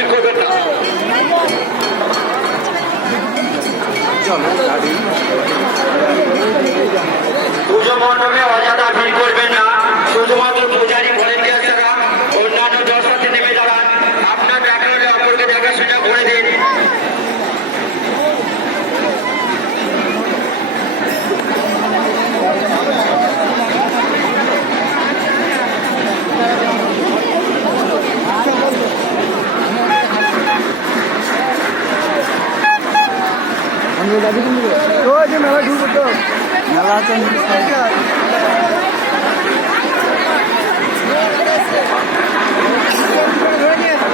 ভিড় করবেন মেলা আছে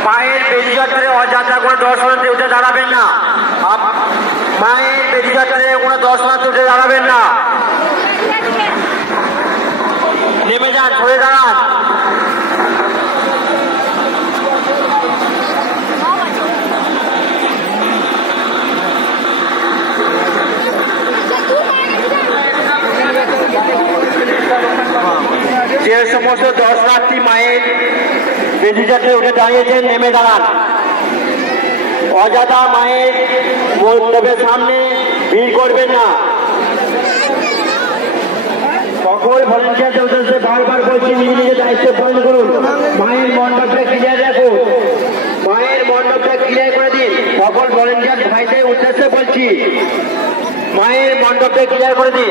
মায়ের বেদিঘাটারে অযাত্রা করে দর্শনার্থী উঠে দাঁড়াবেন না। মায়ের বেদিঘাটারে কোনো দর্শনার্থী উঠে দাঁড়াবেন না। নেমে যান, সরে দাঁড়ান। যে সমস্ত দর্শনার্থী মায়ের বেদিঘাটে উঠে দাঁড়িয়েছেন, নেমে দাঁড়ান। অজাদা মায়ের মণ্ডপের সামনে ভিড় করবেন না। সকল ভলেন্টিয়ারদের উদ্দেশ্যে বারবার বলছি, নিজে নিজে দায়িত্ব পালন করুন। মায়ের মণ্ডপটা ক্লিয়ার রাখুন। মায়ের মণ্ডপটা ক্লিয়ার করে দিন। সকল ভলেন্টিয়ার ভাইদের উদ্দেশ্যে বলছি, মায়ের মণ্ডপটা ক্লিয়ার করে দিন।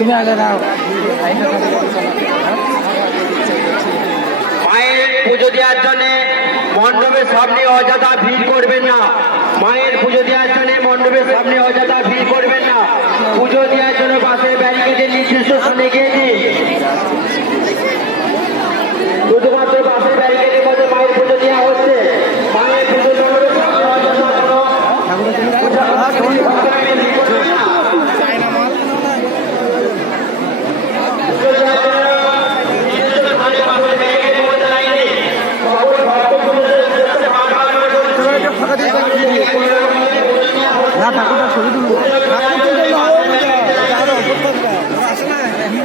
তুমি আগে নাও মায়ের পুজো দেওয়ার জন্য মণ্ডপের সামনে অযথা ভিড় করবেন না। মায়ের পুজো দেওয়ার জন্য মণ্ডপের সামনে অযথা ভিড় করবেন না। পুজো দেওয়ার জন্য বাসের ব্যারিকেডের নির্দিষ্ট স্থানে গিয়ে দিন শুধুমাত্র বাসের ব্যারিকেডের মধ্যে মায়ের পুজো দেওয়া হচ্ছে মায়ের পুজো মণ্ডপের সামনে অযথা কোনো ভিড় করবেন না। পুজো দেওয়ার জন্য নির্দিষ্ট স্থানে বাসের ব্যারিকেডের মধ্যে লাইন দিন। সকল ভক্তবৃন্দের উদ্দেশ্যে বারবার করে বলছি, না ঠাকুরটা ছবি তুলবো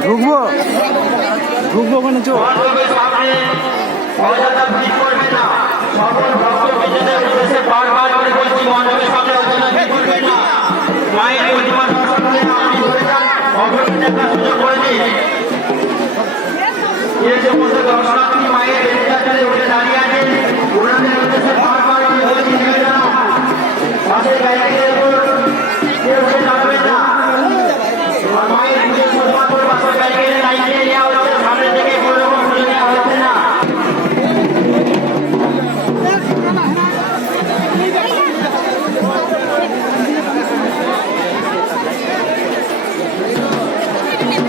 ঢুকবো ঢুকবো ওখানে চো সামনে বারবার করে বলছি, মণ্ডপের সামনে ভিড় করবেন না। মায়ের প্রতিমা দর্শন করে আপনি চলে যান, মায়ের উঠে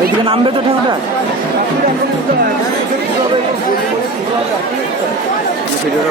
এইদিকে নামবে তো ঠাকুরটা